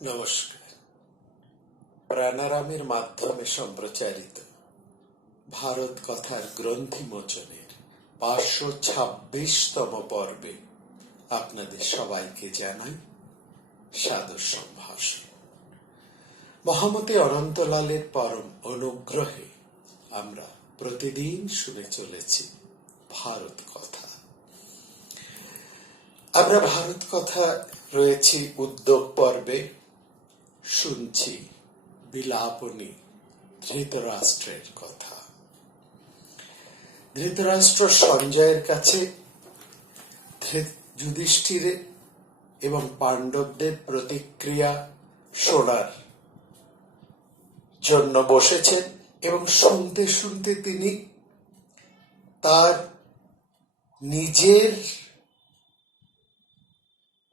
নমস্কার। প্রাণারামের মাধ্যমে সম্প্রচারিত ভারত কথার গ্রন্থিমোচনের 526তম পর্বে আপনাদের সবাইকে জানাই সাদর সম্ভাষণ। মহামতি অনন্তলালের পরম অনুগ্রহে আমরা প্রতিদিন শুনে চলেছি ভারত কথা। আমরা ভারত কথা রয়েছি উদ্যোগ পর্বে। শুনছি বিলাপনী ধৃতরাষ্ট্রের কথা। ধৃতরাষ্ট্র সঞ্জয়ের কাছে যুধিষ্ঠিরের এবং পাণ্ডবদের প্রতিক্রিয়া শোনার জন্য বসেছেন এবং শুনতে শুনতে তিনি তার নিজের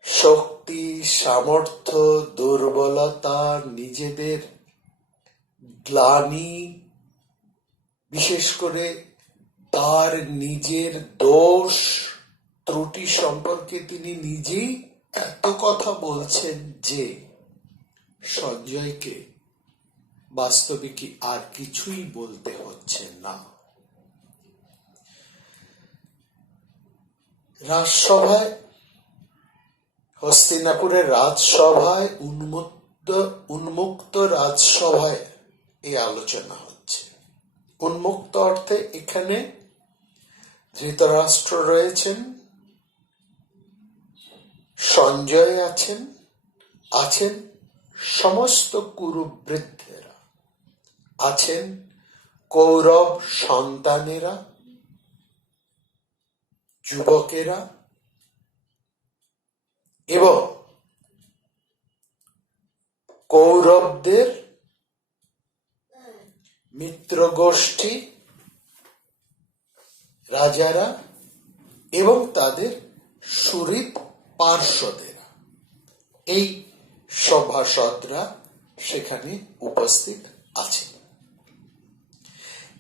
শক্তি, সামর্থ্য, দুর্বলতা, নিজেদের গ্লানি, বিশেষ করে তার নিজের দোষ ত্রুটি সম্পর্কে তিনি নিজেই এত কথা বলছেন যে সঞ্জয়কে বাস্তবিকই আর কিছুই বলতে হচ্ছে না। রাজসভায়, হস্তিনাপুরের রাজসভায়, উন্মুক্ত রাজসভায় এই আলোচনা হচ্ছে। উন্মুক্ত অর্থে এখানে ধৃতরাষ্ট্র রয়েছেন, সঞ্জয় আছেন সমস্ত কুরুবৃদ্ধেরা, আছেন কৌরব সন্তানেরা, যুবকেরা এবং কৌরবদের মিত্র গোষ্ঠী, রাজারা এবং তাদের সুহৃদ পার্শ্বদেরা, এই সভাসদরা সেখানে উপস্থিত আছেন।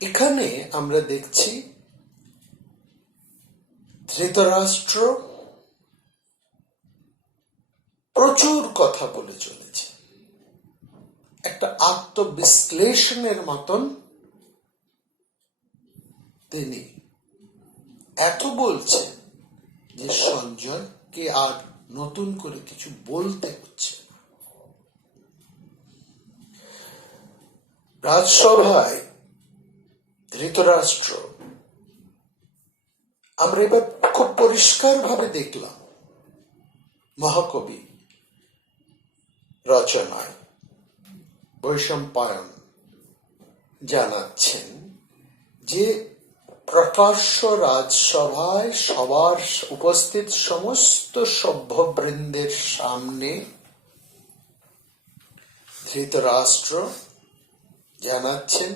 এখানে আমরা দেখছি ধৃতরাষ্ট্র প্রচুর কথা বলে চলেছে। একটা আত্মবিশ্লেষণের মতন তিনি এত বলছেন যে সঞ্জয়কে আর নতুন করে কিছু বলতে হচ্ছে না। রাজসভায় ধৃতরাষ্ট্র আমরা এবার খুব পরিষ্কার ভাবে দেখলাম মহাকবি রচনায় বৈশম্পায়ন জানাচ্ছেন যে প্রকাশ্য রাজসভায় সবার উপস্থিত সমস্ত সভ্যবৃন্দের সামনে ধৃতরাষ্ট্র জানাচ্ছেন,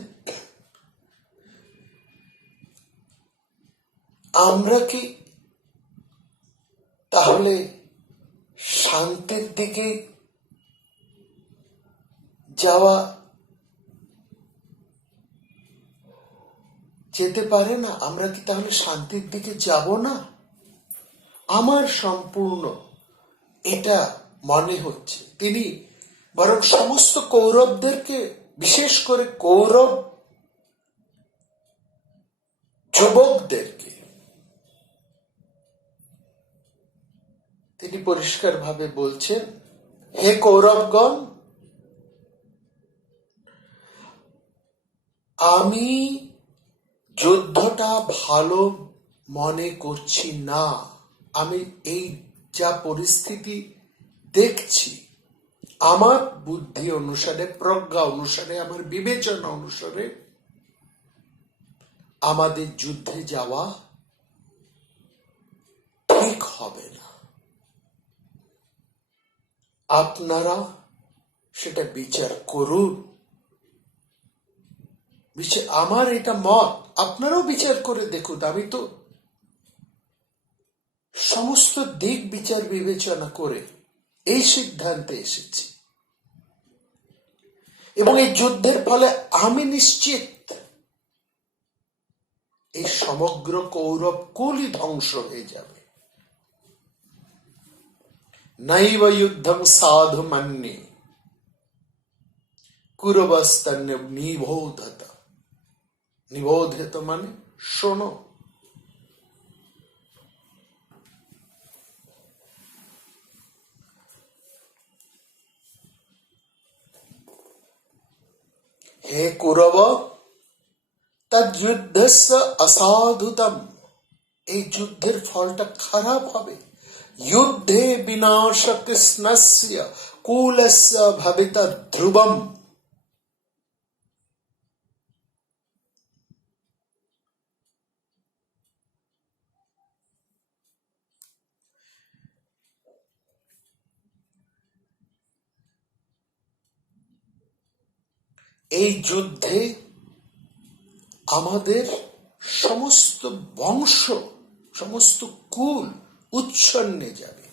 আমরা কি তাহলে শান্তির দিকে যাওয়া যেতে পারে না? আমরা কি তাহলে শান্তির দিকে যাব না? আমার সম্পূর্ণ এটা মনে হচ্ছে তিনি বরং সমস্ত কৌরবদেরকে, বিশেষ করে কৌরব যুবকদেরকে তিনি পরিষ্কার ভাবে বলছেন, হে কৌরবগণ, আমি যুদ্ধটা ভালো মনে করছি না। আমি এই যা পরিস্থিতি দেখছি, আমার বুদ্ধি অনুসারে, প্রজ্ঞা অনুসারে, আমার বিবেচনা অনুসারে আমাদের যুদ্ধে যাওয়া ঠিক হবে না। আপনারা সেটা বিচার করুন। আমার এটা মত, আপনারাও বিচার করে দেখুন। আমি তো সমস্ত দিক বিচার বিবেচনা করে এই সিদ্ধান্তে এসেছি এবং এই যুদ্ধের ফলে আমি নিশ্চিত এই সমগ্র কৌরব কুলই ধ্বংস হয়ে যাবে। নৈব যুদ্ধং সাধু মন্যে কুরবস্তন্য নিবোধত। নিবোধত মানে শোনো। হে কৌরব, তদ্যুদ্ধস্য অসাধুতম, এই যুদ্ধের ফলটা খারাপ হবে। যুদ্ধে বিনাশ কৃষ্ণস্য কুলস্য ভবিত ধ্রুবম। এই যুদ্ধে আমাদের সমস্ত বংশ, সমস্ত কুল উচ্ছন্নে যাবে।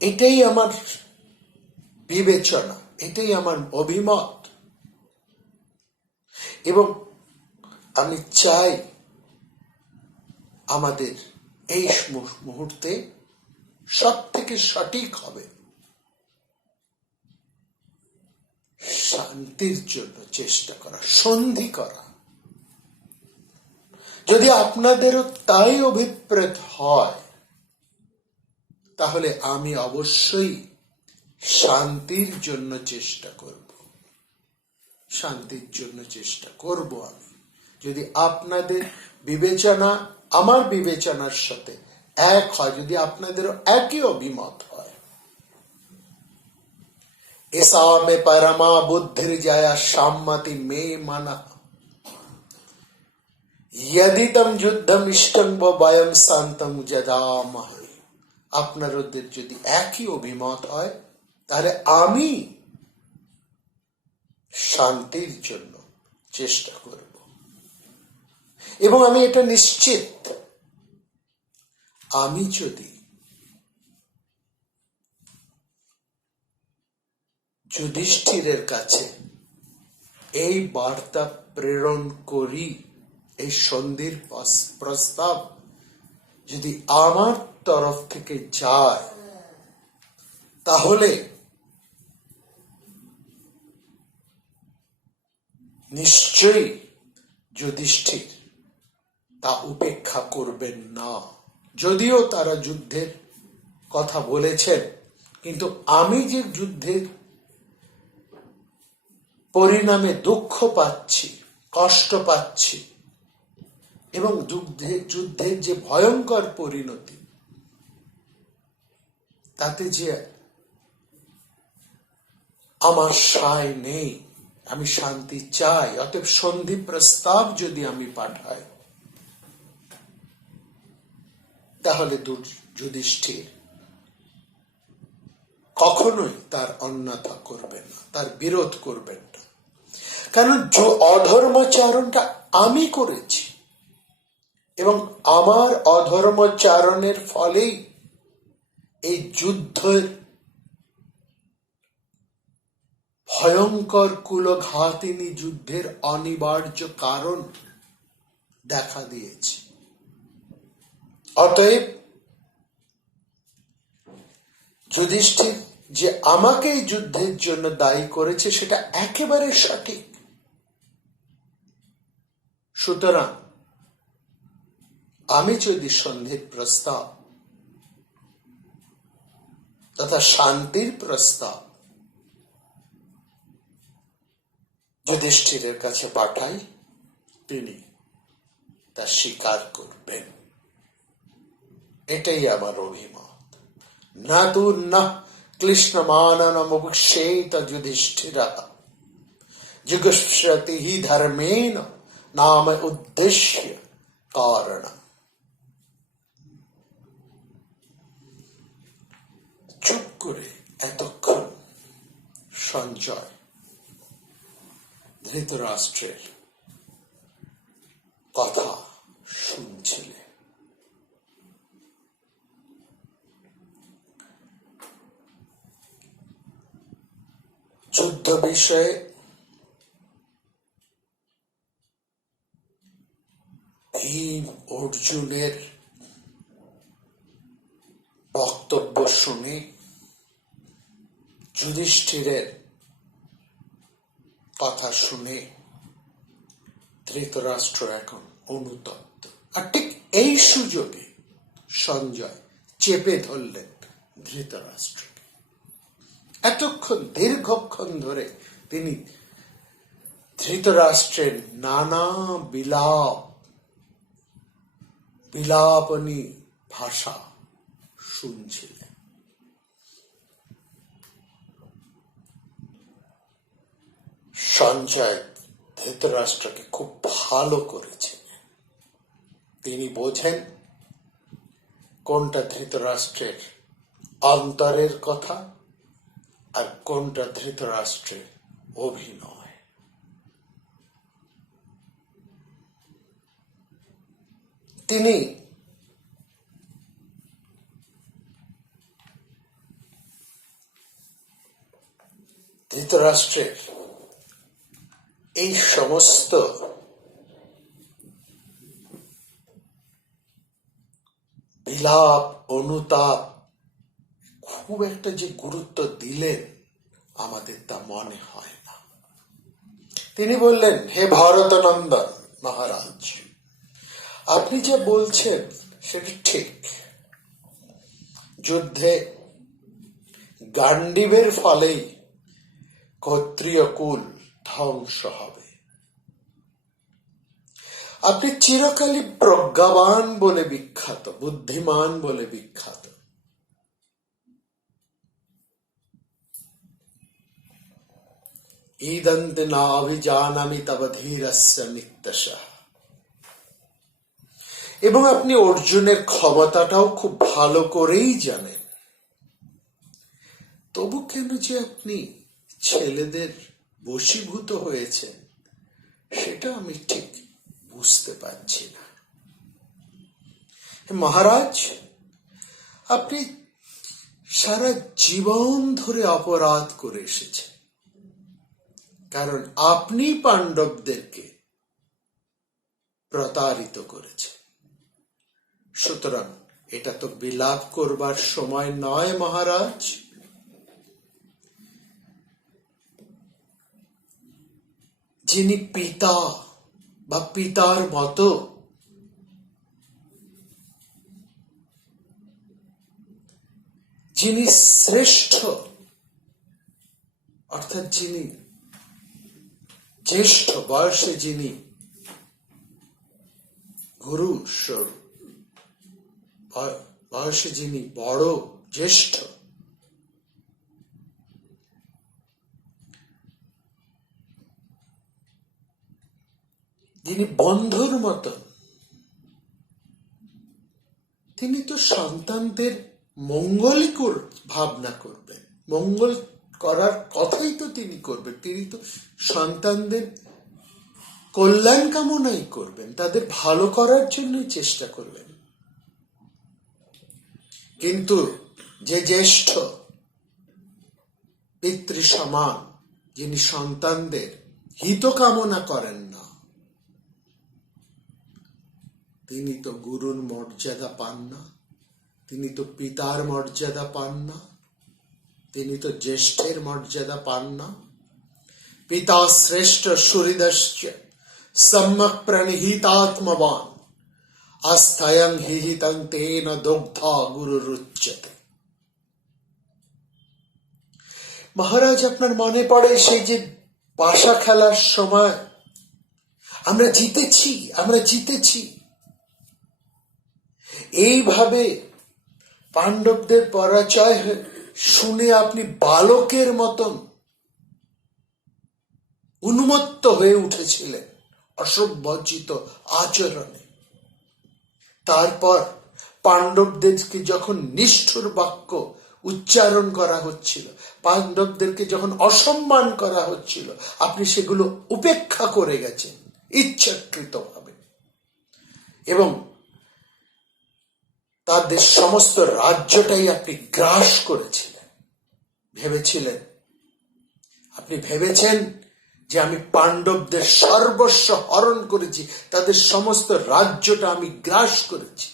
এটাই আমার বিবেচনা, এটাই আমার অভিমত। এবং আমি চাই আমাদের এই মুহূর্তে সব থেকে সঠিক হবে শান্তির জন্য চেষ্টা করা, সন্ধি করা। যদি আপনাদেরও তাই অভিপ্রেত হয়, তাহলে আমি অবশ্যই শান্তির জন্য চেষ্টা করব, শান্তির জন্য চেষ্টা করব আমি। যদি আপনাদের বিবেচনা আমার বিবেচনার সাথে এক হয়, যদি আপনাদেরও একই অভিমত হয়, এসা মে পরমা বুদ্ধির জায়া সম্মতি মে মনা, यदि तम যুদ্ধম ইষ্টং বয়ম শান্তম যদামহে। আপনাদের যদি একই অভিমত হয়, তাহলে আমি শান্তির জন্য চেষ্টা করব। এবং আমি এটা নিশ্চিত, আমি যদি যুধিষ্ঠিরের কাছে এই বার্তা প্রেরণ করি, এই সন্ধির প্রস্তাব যদি আমার তরফ থেকে যায়, তাহলে নিশ্চয়ই যুধিষ্ঠির তা উপেক্ষা করবেন না। যদিও তারা যুদ্ধের কথা বলেছেন, কিন্তু আমি যে যুদ্ধের পরিণামে দুঃখ পাচ্ছি, কষ্ট পাচ্ছি, এবং যুদ্ধের যে ভয়ঙ্কর পরিণতি, তাতে যে আমার সায় নেই। আমি শান্তি চাই। অতএব সন্ধি প্রস্তাব যদি আমি পাঠাই, তাহলে যুধিষ্ঠির কখনোই তার অন্যথা করবেন না, তার বিরোধ করবেন না। কারণ অধর্মাচরণটা আমি করেছি, এবং আমার অধর্মাচরণের ফলেই এই যুদ্ধের ভয়ঙ্কর কুলঘাতিনী যুদ্ধের অনিবার্য কারণ দেখা দিয়েছে। অতএব যুধিষ্ঠির যে আমাকে এই যুদ্ধের জন্য দায়ী করেছে, সেটা একেবারে সঠিক। সুতরাং আমি যদি সন্ধির প্রস্তাব তথা শান্তির প্রস্তাব যুধিষ্ঠিরের কাছে পাঠাই, তিনি তা স্বীকার করবেন। এটাই আমার অভিমত। না তু না ক্লিষ্টমাননমুক্ষেত যুধিষ্ঠিরঃ জিগুপ্সতি হি ধর্মেণ নাম উদ্দেশ্য কারণম। চুপ করে এতক্ষণ সঞ্জয় ধৃতরাষ্ট্রের কথা শুনছিলেন। যুদ্ধ বিষয়ে ভীম অর্জুনের বক্তব্য শুনে যুধিষ্ঠিরের কথা শুনে ধৃতরাষ্ট্র এখন অনুতপ্ত। আর ঠিক এই সুযোগে সঞ্জয় চেপে ধরলেন ধৃতরাষ্ট্রকে। এতক্ষণ দীর্ঘক্ষণ ধরে তিনি ধৃতরাষ্ট্রের নানা বিলাপনী ভাষা শুনছিলেন। সঞ্জয় ধৃতরাষ্ট্রকে খুব ভালো করেছেন। তিনি বোঝেন কোনটা ধৃতরাষ্ট্রের অন্তরের কথা আর কোনটা ধৃতরাষ্ট্রের অভিনয়। তিনি ধৃতরাষ্ট্রের এই সমস্ত বিলাপ অনুতাপ খুব একটা যে গুরুত্ব দিলেন আমাদের তা মনে হয় না। তিনি বললেন, হে ভরতনন্দন মহারাজ, আপনি যে বলছেন সেটা ঠিক। যুদ্ধে গান্ডীবের ফলেই ক্ষত্রিয় কুল ধ্বংস হবে। আপনি চিরকালই প্রজ্ঞাবান বলে বিখ্যাত, বুদ্ধিমান বলে বিখ্যাত। ঈদন্তে না অভিজানামি তব ধীরস্য নিত্যশঃ। এবং আপনি অর্জুনের ক্ষমতাটাও খুব ভালো করেই জানেন। তবু কেন যে আপনি ছেলেদের বশীভূত হয়েছেন সেটা আমি ঠিক বুঝতে পারছি না। মহারাজ, আপনি সারা জীবন ধরে অপরাধ করে এসেছেন, কারণ আপনি পাণ্ডবদেরকে প্রতারিত করেছেন। সুতরাং এটা তো বিলাপ করবার সময় নয় মহারাজ। যিনি পিতা বা পিতার মতো, যিনি শ্রেষ্ঠ, অর্থাৎ যিনি জ্যেষ্ঠ বয়সে, যিনি গুরু স্বরূপ, বয়সে যিনি বড় জ্যেষ্ঠ, যিনি বন্ধুর মতন, তিনি তো সন্তানদের মঙ্গলই ভাবনা করবেন, মঙ্গল করার কথাই তো তিনি করবেন। তিনি তো সন্তানদের কল্যাণ কামনাই করবেন, তাদের ভালো করার জন্যই চেষ্টা করবেন। কিন্তু যে জ্যেষ্ঠ পিতৃ সমান, যিনি সন্তানদের হিত কামনা করেন না, তিনি তো গুরুর মর্যাদা পান না, তিনি তো পিতার মর্যাদা পান না, তিনি তো জ্যেষ্ঠের মর্যাদা পান না। পিতা শ্রেষ্ঠ সুহৃদশ্চ সম্যক প্রণিহিতাত্মবান আস্থায়ং হিহিতং তেন দগ্ধা গুরুরুচ্যতে। মহারাজ, আপনার মনে পড়ে সেই যে পাশা খেলার সময় আমরা জিতেছি, এইভাবে পাণ্ডবদের পরাজয় শুনে আপনি বালকের মতন উন্মত্ত হয়ে উঠেছিলেন অসভ্যচিত আচরণে। তারপর পাণ্ডবদেরকে যখন নিষ্ঠুর বাক্য উচ্চারণ করা হচ্ছিল, পাণ্ডবদেরকে যখন অসম্মান করা হচ্ছিল, আপনি সেগুলো উপেক্ষা করে গেছেন ইচ্ছাকৃতভাবে, এবং তাদের সমস্ত রাজ্যটাই আপনি গ্রাস করেছিলেন। আপনি ভেবেছেন যে আমি পাণ্ডবদের সর্বস্ব হরণ করেছি, তাদের সমস্ত রাজ্যটা আমি গ্রাস করেছি।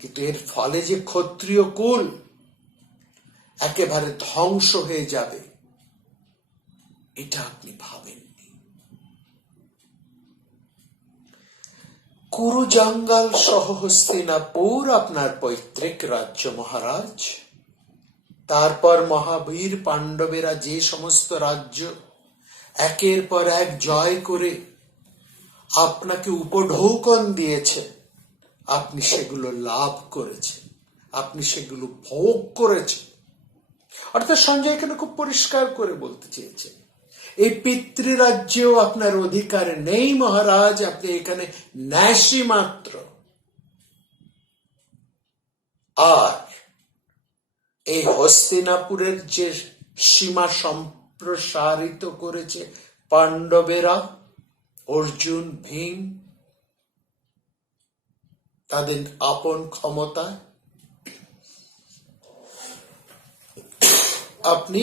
কিন্তু এর ফলে যে ক্ষত্রিয় কুল একেবারে ধ্বংস হয়ে যাবে, এটা আপনি ভাবেননি। কুরু জঙ্গল সহ হস্তিনাপুর আপনার পৈতৃক রাজ্য মহারাজ। তারপর মহাবীর পাণ্ডবেরা যে সমস্ত রাজ্য একের পর এক জয় করে আপনাকে উপঢৌকন দিয়েছে, আপনি সেগুলো লাভ করেছেন, আপনি সেগুলো ভোগ করেছেন। অর্থাৎ সঞ্জয় এখানে খুব পরিষ্কার করে বলতে চেয়েছেন, এই পিতৃরাজ্যেও আপনার অধিকার নেই মহারাজ, আপনি এখানে ন্যাসী মাত্র। আর এই হস্তিনাপুরের যে সীমা সম্প্রসারিত করেছে পাণ্ডবেরা, অর্জুন, ভীম, তাদের আপন ক্ষমতায়, আপনি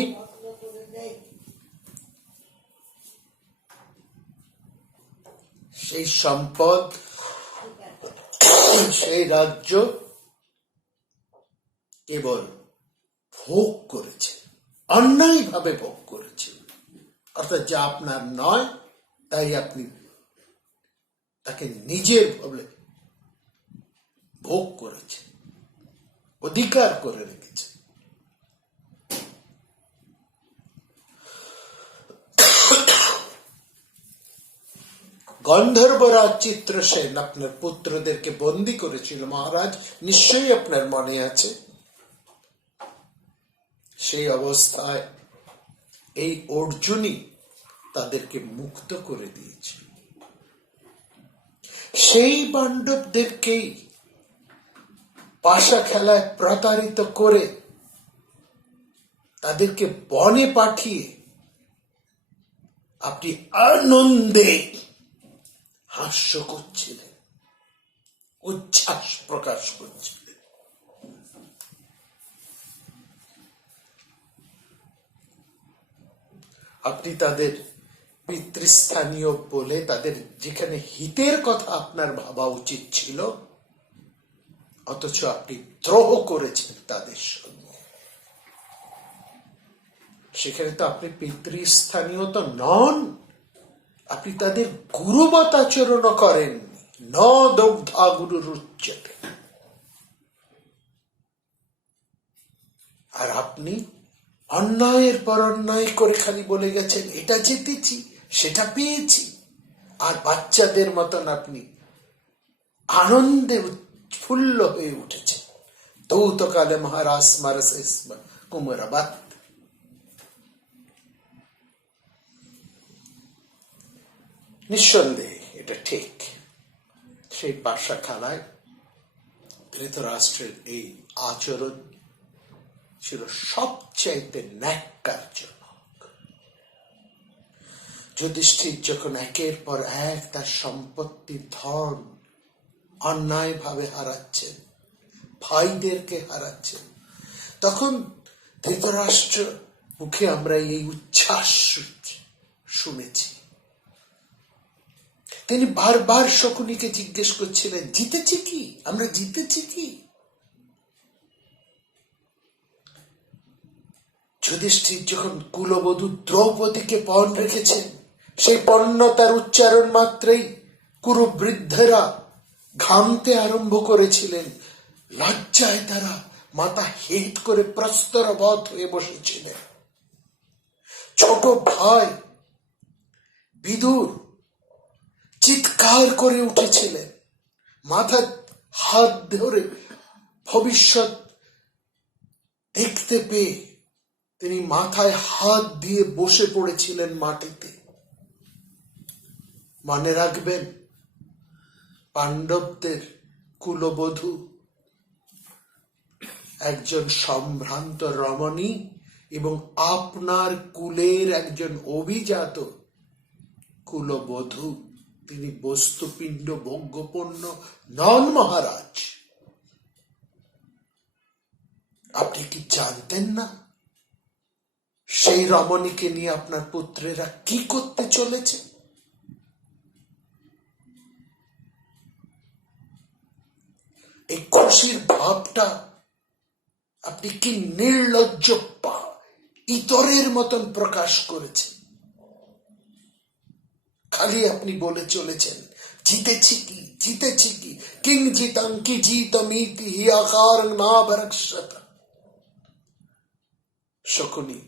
সেই সম্পদ, সেই রাজ্য কেবল ভোগ করেছে, অন্যায়ভাবে ভোগ করেছে। অর্থাৎ যা আপনার নয় তাই আপনি তাকে নিজের বলে ভোগ করেছে, অধিকার করে রেখেছে। গন্ধর্বরাজ চিত্রসেন আপনার পুত্রদেরকে বন্দী করেছিল মহারাজ, নিশ্চয়ই আপনার মনে আছে। সেই অবস্থায় এই অর্জুনই তাদেরকে মুক্ত করে দিয়েছিল। সেই পাণ্ডবদেরকেই পাশা খেলায় প্রতারিত করে তাদেরকে বনে পাঠিয়ে আপনি আনন্দে হাস্য করছিলেন, উচ্ছ্বাস প্রকাশ করছিলেন। আপনি তাদের পিতৃস্থানীয় বলে তাদের যেখানে হিতের কথা আপনার ভাবা উচিত ছিল, অথচ আপনি দ্রোহ করেছেন তাদের সঙ্গে। সেখানে তো আপনি পিতৃস্থানীয় তো নন, আপনি তাদের গুরুবৎ আচরণ করেন। ন দগ্ধা গুরুর উচ্চতে। আর আপনি অন্যায়ের পর অন্যায় করে খালি বলে গেছেন এটা জিতেছি, সেটা পেয়েছি। আর বাচ্চাদের মতন আপনি আনন্দে উৎফুল্ল হয়ে উঠেছেন। দৌতকালে মহারাজ মারস কুমরাবাত। নিঃসন্দেহে এটা ঠিক। সেই পাশা খেলায় ধৃতরাষ্ট্রের এই আচরণ ছিল সবচাইতে ন্যাক্কারজনক। যুধিষ্ঠির যখন একের পর এক তার সম্পত্তি, ধন অন্যায় ভাবে হারাচ্ছেন, ভাইদেরকে হারাচ্ছেন, তখন ধৃতরাষ্ট্র মুখে আমরা এই উচ্ছ্বাস শুনেছি। তিনি বারবার শকুনিকে জিজ্ঞেস করছিলেন, জিতেছি কি, আমরা জিতেছি কি? যুধিষ্ঠির যখন কুলবধূ দ্রৌপদীকে পণ রেখেছেন, সেই পণ্যতার উচ্চারণ মাত্রেই কুরু বৃদ্ধেরা ঘামতে আরম্ভ করেছিলেন। লজ্জায় তারা মাথা হেট করে প্রস্তরবৎ হয়ে বসেছিলেন। ছোট ভাই বিদুর চিৎকার করে উঠেছিলেন, মাথা হাত ধরে ভবিষ্যৎ দেখতে পেয়ে তিনি মাথায় হাত দিয়ে বসে পড়েছিলেন মাটিতে। মনে রাখবেন, পাণ্ডবদের কুলবধূ একজন সম্ভ্রান্ত রমণী এবং আপনার কুলের একজন অভিজাত কুলবধূ। তিনি বস্তুপিণ্ড ভোগ্যপণ্য নন মহারাজ। আপনি কি জানতেন না সেই রমণীকে নিয়ে আপনার পুত্রেরা কি করতে চলেছে? এই খুশির ভাবটা আপনি কি নির্লজ্জ ইতরের মতন প্রকাশ করেছেন। খালি আপনি বলে চলেছেন জিতেছি কি কিং জিতং কি জিতমিতি হি আকারং না বরক্ষত। শকুনি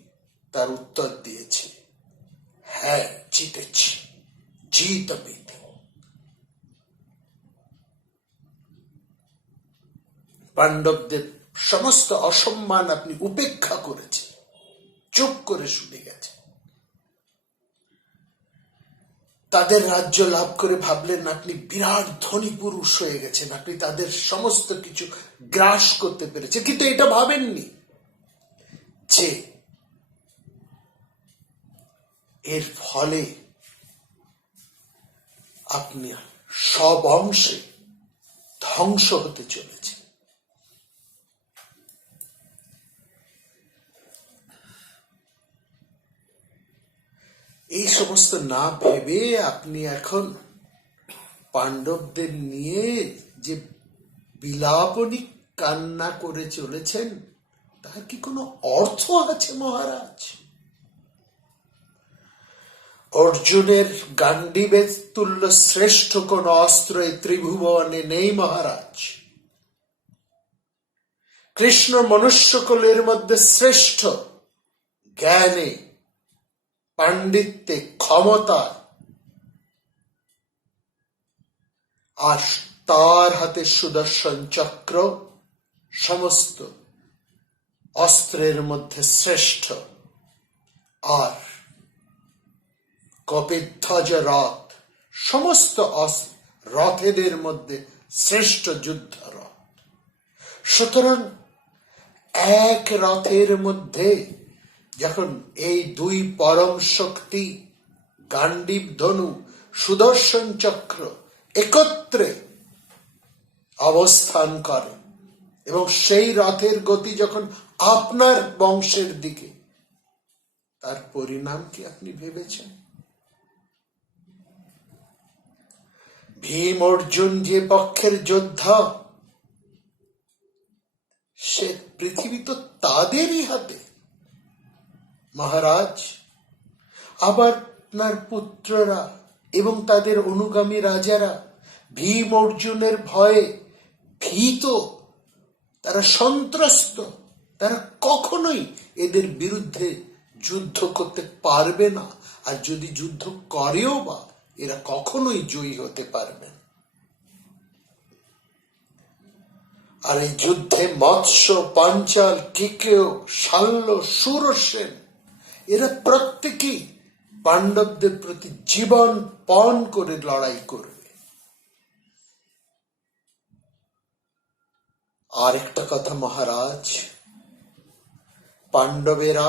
তার উত্তর দিয়েছে, হ্যাঁ জিতেছি, জিতমিতি। পাণ্ডবদের সমস্ত অসম্মান আপনি উপেক্ষা করেছেন, চুপ করে শুনে গেছেন। তাদের রাজ্য লাভ করে ভাবলেন আপনি বিরাট ধনী পুরুষ হয়ে গেছেন, আপনি তাদের সমস্ত কিছু গ্রাস করতে পেরেছেন। কিন্তু এটা ভাবেননি যে এর ফলে আপনি সব অংশে ধ্বংস হতে চলেছে। এই সমস্ত না ভেবে আপনি এখন পাণ্ডবদের নিয়ে যে বিলাপনী কান্না করে চলেছেন, তার কি কোনো অর্থ আছে মহারাজ? অর্জুনের গান্ডীবের তুল্য শ্রেষ্ঠ কোন অস্ত্র এই ত্রিভুবনে নেই মহারাজ। কৃষ্ণ মনুষ্যকুলের মধ্যে শ্রেষ্ঠ, জ্ঞানে, পাণ্ডিত্যে, ক্ষমতা, আর তার হাতে সুদর্শন চক্র সমস্ত অস্ত্রের মধ্যে শ্রেষ্ঠ। আর কপিধ্বজ রথ সমস্ত রথেদের মধ্যে শ্রেষ্ঠ যুদ্ধ রথ। সুতরাং এক রথের মধ্যে যখন এই দুই পরম শক্তি গান্ডীব ধনু সুদর্শন চক্র একত্রে অবস্থান করে এবং সেই রথের গতি যখন আপনার বংশের দিকে, তার পরিণাম কি আপনি ভেবেছেন? ভীম অর্জুন যে পক্ষের যোদ্ধা, সে পৃথিবী তো তাদেরই হাতে মহারাজ। আবার আপনার পুত্ররা এবং তাদের অনুগামী রাজারা ভীম অর্জুনের ভয়ে ভীত, তারা সন্ত্রস্ত, তারা কখনোই এদের বিরুদ্ধে যুদ্ধ করতে পারবে না। আর যদি যুদ্ধ করেও বা, এরা কখনোই জয়ী হতে পারবে না। আর এই যুদ্ধে মৎস্য, পাঞ্চাল, কেকেয়, শাল্য, সুরসেন এরা প্রত্যেকেই পাণ্ডবদের প্রতি জীবন পণ করে লড়াই করবে। আর একটা কথা মহারাজ, পাণ্ডবেরা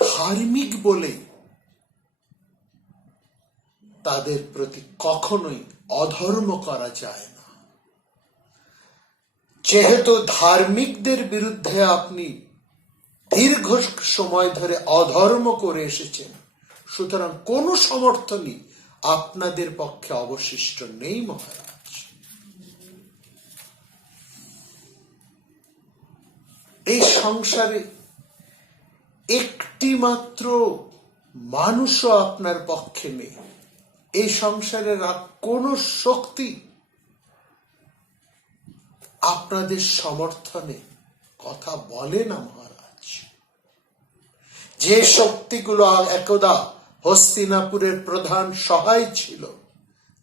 ধার্মিক বলে তাদের প্রতি কখনোই অধর্ম করা যায় না। যেহেতু ধার্মিকদের বিরুদ্ধে আপনি দীর্ঘ সময় ধরে অধর্ম করে এসেছেন, সুতরাং কোনো সমর্থনই আপনাদের পক্ষে অবশিষ্ট নেই মহারাজ। এই সংসারে একটি মাত্র মানুষও আপনার পক্ষে নেই। এই সংসারের আর কোন শক্তি আপনাদের সমর্থনে কথা বলে না মহারাজ। যে শক্তিগুলো একদা হস্তিনাপুরের প্রধান সহায় ছিল,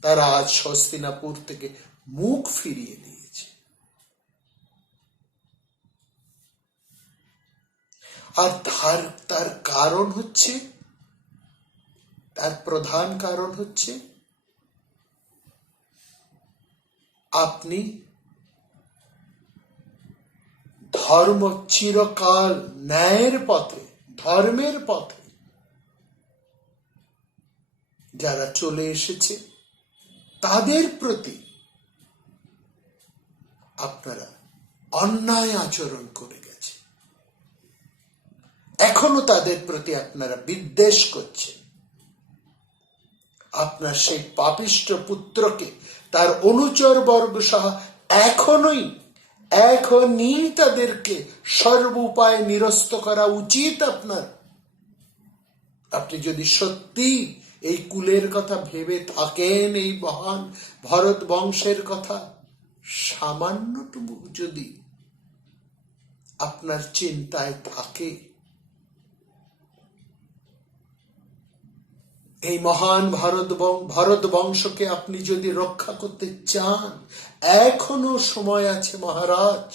তারা আজ হস্তিনাপুর থেকে মুখ ফিরিয়ে নিয়েছে। আর তার কারণ হচ্ছে, তার প্রধান কারণ হচ্ছে আপনি ধর্ম চিরকাল ন্যায়ের পথে, ধর্মের পথে যারা চলে এসেছে তাদের প্রতি আপনারা অন্যায় আচরণ করে গেছে। এখনো তাদের প্রতি আপনারা বিদ্বেষ করছেন। আপনার সেই পাপিষ্ঠ পুত্রকে, তার অনুচর বর্গ সহ এখনই তাদেরকে সর্ব উপায়ে নিরস্ত করা উচিত আপনার। আপনি যদি সত্যি এই কুলের কথা ভেবে থাকেন, এই মহান ভরত বংশের কথা সামান্যটুকু যদি আপনার চিন্তায় থাকে, এই মহান ভারত বংশকে আপনি যদি রক্ষা করতে চান, এখনো সময় আছে মহারাজ।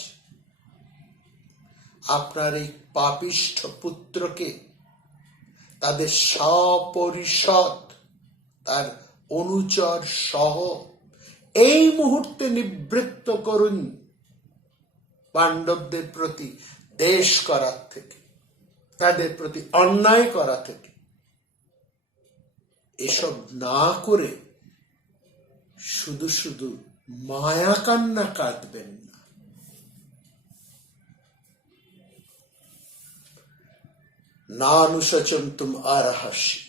আপনার এই পাপিষ্ঠ পুত্রকে তাদের সপরিষদ, তার অনুচর সহ এই মুহূর্তে নিবৃত্ত করুন পাণ্ডবদের প্রতি দেশ করার থেকে, তাদের প্রতি অন্যায় করা থেকে। এসব না করে শুধু শুধু মায়া কান্না কাঁদবেন না। নানুশচন্তুম আরহসি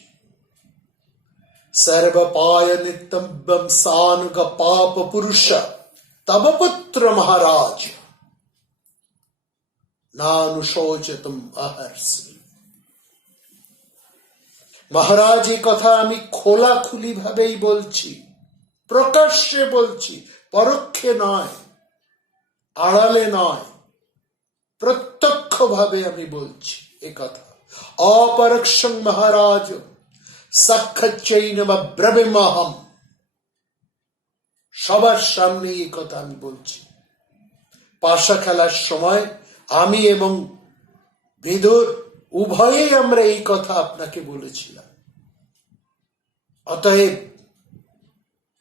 সর্বপায় নিত্যম্বম সানুগ পাপ পুরুষ তব পুত্র মহারাজ নানুশোচতুম আহর্ষি। মহারাজ, এই কথা আমি খোলাখুলি ভাবেই বলছি, প্রকাশ্যে বলছি, পরোক্ষে নয়, আড়ালে নয়, প্রত্যক্ষ ভাবে আমি বলছি এ কথা। অপরোক্ষং মহারাজ সাক্ষাচ্চৈনমব্রবীমহম, সবার সামনে এই কথা আমি বলছি। পাশা খেলার সময় আমি এবং বিদুর উভয়েই আমরা এই কথা আপনাকে বলেছিলাম। অতএব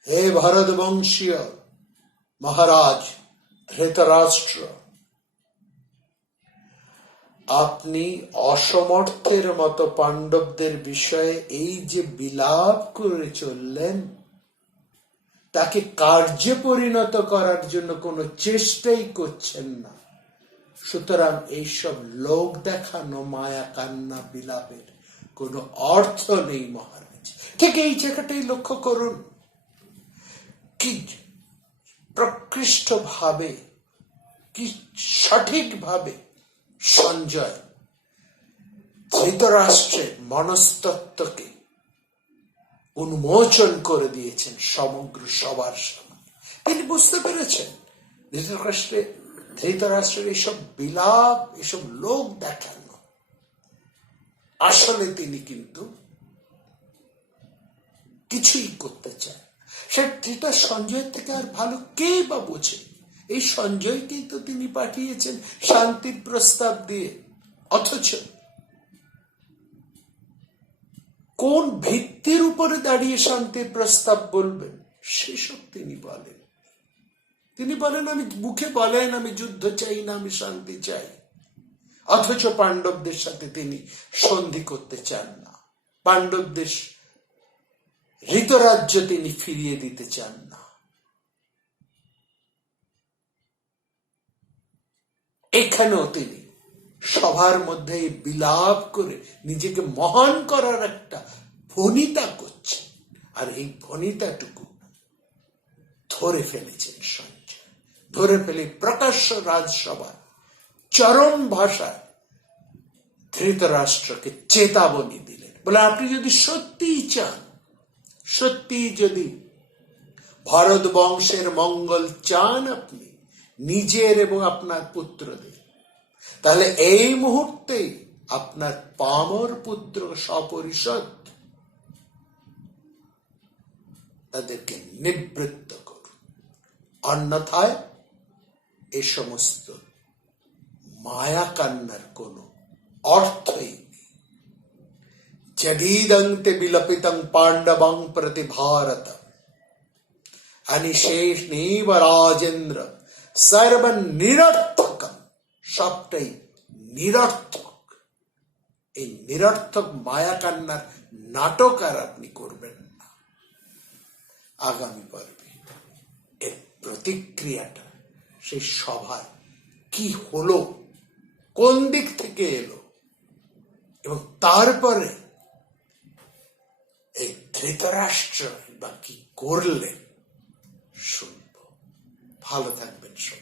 হে ভারতবংশীয় মহারাজ ধৃতরাষ্ট্র, আপনি অসমর্থের মতো পাণ্ডবদের বিষয়ে এই যে বিলাপ করে চললেন, তাকে কার্যে পরিণত করার জন্য কোনো চেষ্টাই করছেন না। সুতরাং এইসব লোক দেখানো মায়া কান্না বিলাপের কোনো অর্থ নেই মহারাজ। ঠিক এই জায়গাটাই লক্ষ্য করুন, কি প্রকৃষ্ট ভাবে, কি সঠিকভাবে সঞ্জয় ধৃতরাষ্ট্রের মনস্তত্ত্বকে উন্মোচন করে দিয়েছেন সমগ্র সবার সামনে। তিনি বুঝতে পেরেছেন ধৃতরাষ্ট্রের এসব বিলাপ, এসব লোক দেখানো, আসলে তিনি কিন্তু কিছুই করতে চান। সেটা সঞ্জয়ের থেকে আর ভালো কে বা বোঝে? এই সঞ্জয়কেই তো তিনি পাঠিয়েছেন শান্তির প্রস্তাব দিয়ে। অথচ কোন ভিত্তির উপরে দাঁড়িয়ে শান্তির প্রস্তাব বলবেন সেসব তিনি বলেন। তিনি বলেন, আমি মুখে বলেন আমি যুদ্ধ চাই না, আমি শান্তি চাই। অথচ পাণ্ডবদের সাথে তিনি সন্ধি করতে চান না, পাণ্ডবদের হৃতরাজ্য তিনি ফিরিয়ে দিতে চান না। এখানেও তিনি সবার মধ্যে বিলাপ করে নিজেকে মহান করার একটা ভনিতা করছেন, আর এই ভনিতাটুকু ধরে ফেলেছেন সঞ্জয়। ধরে ফেলে প্রকাশ্য রাজসভায় চরম ভাষায় ধৃতরাষ্ট্রকে চেতাবনী দিলেন, বলে আপনি যদি সত্যিই চান, সত্যি যদি ভারত বংশের মঙ্গল চান আপনি নিজের এবং আপনার পুত্রদের, তাহলে এই মুহূর্তে আপনার পামর পুত্র সপরিষদ তাদেরকে নিবৃত্ত করুন। অন্যথায় এই সমস্ত মায়া কান্নার কোনো অর্থই নেই। জগীদং তে বিলপিতং পাণ্ডবং প্রতি ভারত অনিশেষ নৈব রাজেন্দ্র সর্ব নিরর্থকম, সবটাই নিরর্থক। এই নিরর্থক মায়া কান্নার নাটক আর আপনি করবেন না। আগামী পর্বে এর প্রতিক্রিয়াটা সেই সভায় কি হলো, কোন দিক থেকে এলো, এবং তারপরে এই ধৃতরাষ্ট্র বা কি করলেন শুনব। ভালো থাকবেন সবাই।